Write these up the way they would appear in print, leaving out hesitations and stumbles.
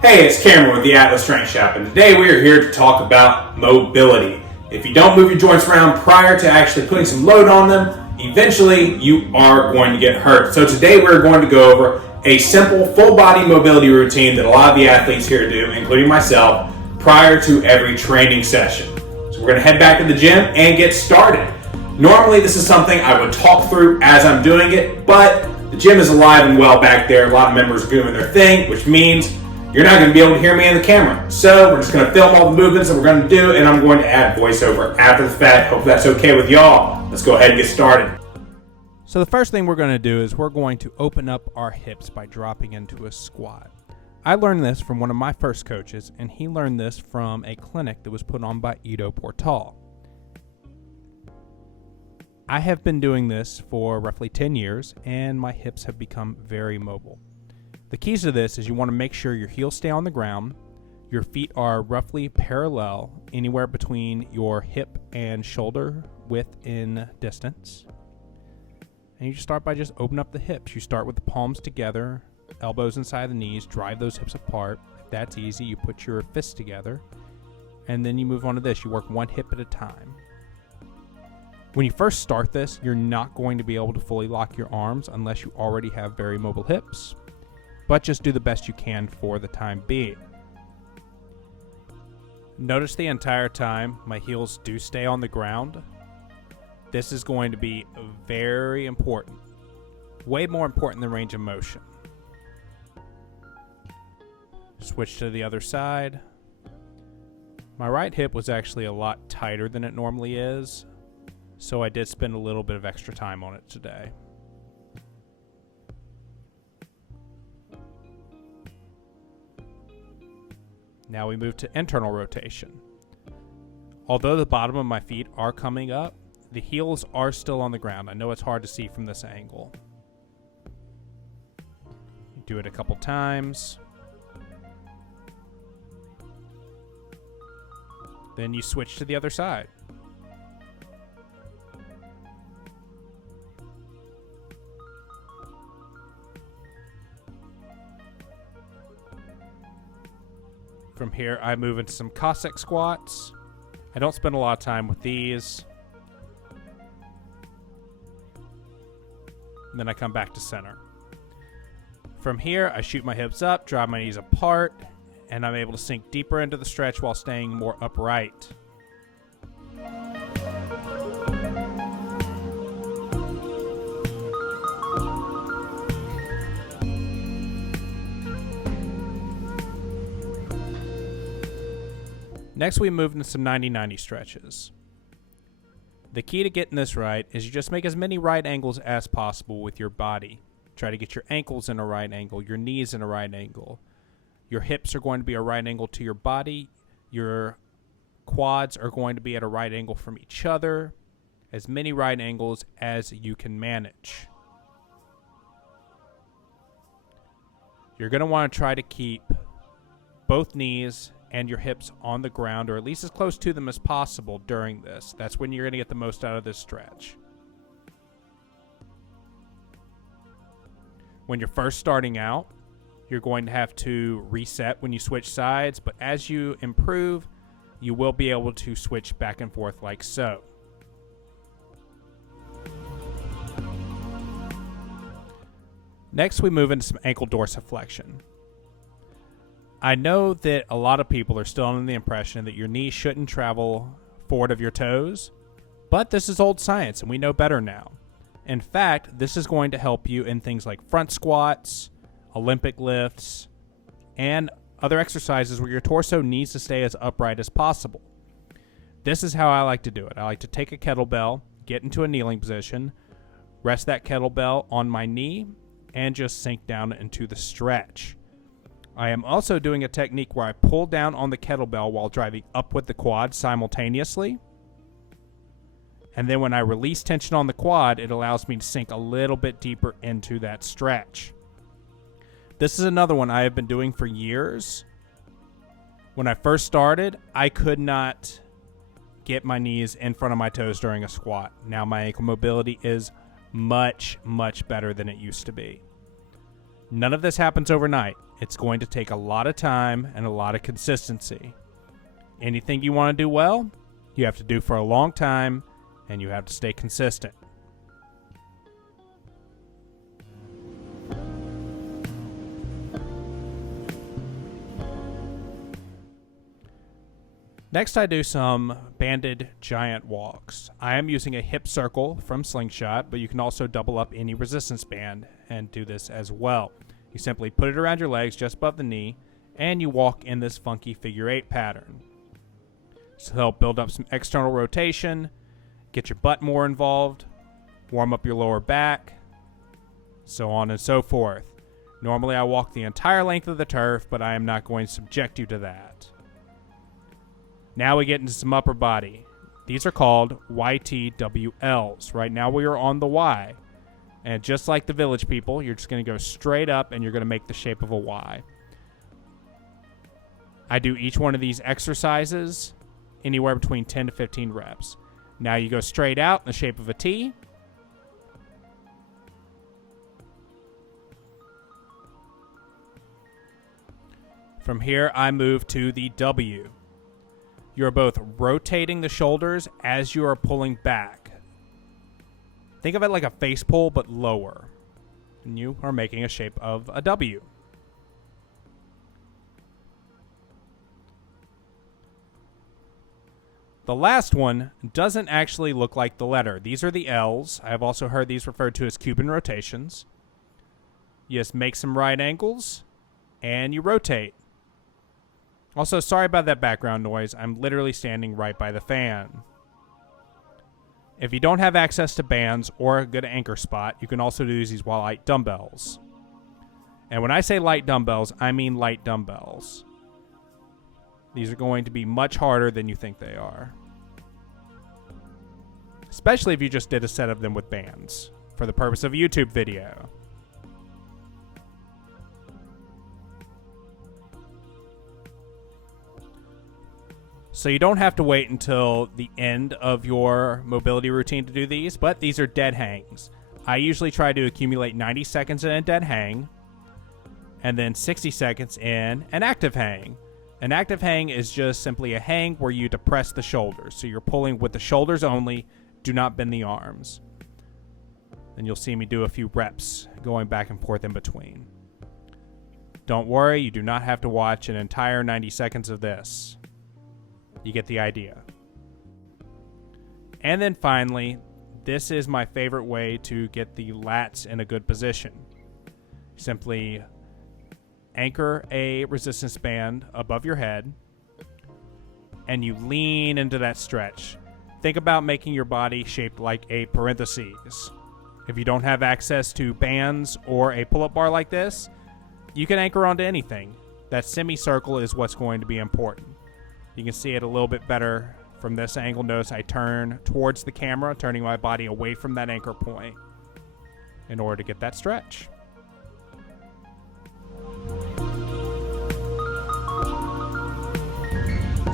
Hey, it's Cameron with the Lat Stretch Shop, and today we are here to talk about mobility. If you don't move your joints around prior to actually putting some load on them, eventually you are going to get hurt. So today we're going to go over a simple full body mobility routine that a lot of the athletes here do, including myself, prior to every training session. So we're going to head back to the gym and get started. Normally this is something I would talk through as I'm doing it, but the gym is alive and well back there. A lot of members are doing their thing, which means you're not going to be able to hear me in the camera. So we're just going to film all the movements that we're going to do, and I'm going to add voiceover after the fact. Hope that's okay with y'all. Let's go ahead and get started. So the first thing we're going to do is we're going to open up our hips by dropping into a squat. I learned this from one of my first coaches, and he learned this from a clinic that was put on by portaldo. I have been doing this for roughly 10 years, and my hips have become very mobile. The keys to this is you want to make sure your heels stay on the ground, your feet are roughly parallel, anywhere between your hip and shoulder width in distance. And you just start by just opening up the hips. You start with the palms together, elbows inside the knees, drive those hips apart. If that's easy, you put your fists together, and then you move on to this. You work one hip at a time. When you first start this, you're not going to be able to fully lock your arms unless you already have very mobile hips. But just do the best you can for the time being. Notice the entire time my heels do stay on the ground. This is going to be very important. Way more important than range of motion. Switch to the other side. My right hip was actually a lot tighter than it normally is, so I did spend a little bit of extra time on it today. Now we move to internal rotation. Although the bottom of my feet are coming up, the heels are still on the ground. I know it's hard to see from this angle. Do it a couple times. Then you switch to the other side. From here, I move into some Cossack squats. I don't spend a lot of time with these. And then I come back to center. From here, I shoot my hips up, drive my knees apart, and I'm able to sink deeper into the stretch while staying more upright. Next, we move into some 90-90 stretches. The key to getting this right is you just make as many right angles as possible with your body. Try to get your ankles in a right angle, your knees in a right angle. Your hips are going to be a right angle to your body. Your quads are going to be at a right angle from each other. As many right angles as you can manage. You're going to want to try to keep both knees and your hips on the ground, or at least as close to them as possible during this. That's when you're going to get the most out of this stretch. When you're first starting out, you're going to have to reset when you switch sides, but as you improve, you will be able to switch back and forth like so. Next, we move into some ankle dorsiflection. I know that a lot of people are still under the impression that your knees shouldn't travel forward of your toes, but this is old science and we know better now. In fact, this is going to help you in things like front squats, Olympic lifts, and other exercises where your torso needs to stay as upright as possible. This is how I like to do it. I like to take a kettlebell, get into a kneeling position, rest that kettlebell on my knee, and just sink down into the stretch. I am also doing a technique where I pull down on the kettlebell while driving up with the quad simultaneously. And then when I release tension on the quad, it allows me to sink a little bit deeper into that stretch. This is another one I have been doing for years. When I first started, I could not get my knees in front of my toes during a squat. Now my ankle mobility is much, much better than it used to be. None of this happens overnight. It's going to take a lot of time and a lot of consistency. Anything you want to do well, you have to do for a long time, and you have to stay consistent. Next, I do some banded giant walks. I am using a hip circle from Slingshot, but you can also double up any resistance band and do this as well. You simply put it around your legs just above the knee, and you walk in this funky figure 8 pattern. So help build up some external rotation, get your butt more involved, warm up your lower back, so on and so forth. Normally I walk the entire length of the turf, but I am not going to subject you to that. Now we get into some upper body. These are called YTWLs. Right now we are on the Y. And just like the village people, you're just going to go straight up and you're going to make the shape of a Y. I do each one of these exercises anywhere between 10 to 15 reps. Now you go straight out in the shape of a T. From here, I move to the W. You're both rotating the shoulders as you are pulling back. Think of it like a face pull, but lower. And you are making a shape of a W. The last one doesn't actually look like the letter. These are the L's. I have also heard these referred to as Cuban rotations. You just make some right angles, and you rotate. Also, sorry about that background noise. I'm literally standing right by the fan. If you don't have access to bands or a good anchor spot, you can also use these light dumbbells. And when I say light dumbbells, I mean light dumbbells. These are going to be much harder than you think they are. Especially if you just did a set of them with bands for the purpose of a YouTube video. So you don't have to wait until the end of your mobility routine to do these, but these are dead hangs. I usually try to accumulate 90 seconds in a dead hang, and then 60 seconds in an active hang. An active hang is just simply a hang where you depress the shoulders. So you're pulling with the shoulders only, do not bend the arms. And you'll see me do a few reps going back and forth in between. Don't worry, you do not have to watch an entire 90 seconds of this. You get the idea. And then finally, this is my favorite way to get the lats in a good position. Simply anchor a resistance band above your head, and you lean into that stretch. Think about making your body shaped like a parentheses. If you don't have access to bands or a pull-up bar like this, you can anchor onto anything. That semicircle is what's going to be important. You can see it a little bit better from this angle. Notice I turn towards the camera, turning my body away from that anchor point in order to get that stretch.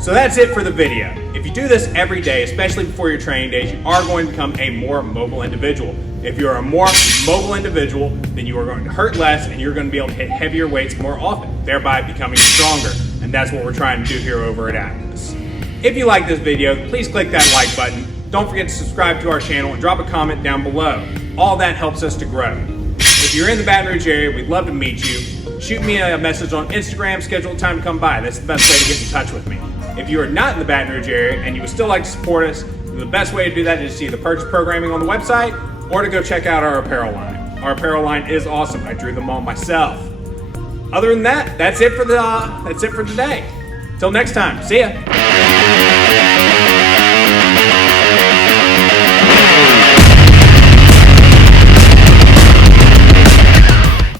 So that's it for the video. If you do this every day, especially before your training days, you are going to become a more mobile individual. If you're a more mobile individual, then you are going to hurt less and you're going to be able to hit heavier weights more often, thereby becoming stronger. And that's what we're trying to do here over at Atlas. If you like this video, please click that like button. Don't forget to subscribe to our channel and drop a comment down below. All that helps us to grow. If you're in the Baton Rouge area, we'd love to meet you. Shoot me a message on Instagram, schedule a time to come by. That's the best way to get in touch with me. If you are not in the Baton Rouge area and you would still like to support us, the best way to do that is to either purchase programming on the website or to go check out our apparel line. Our apparel line is awesome. I drew them all myself. Other than that, that's it for today. Till next time, see ya.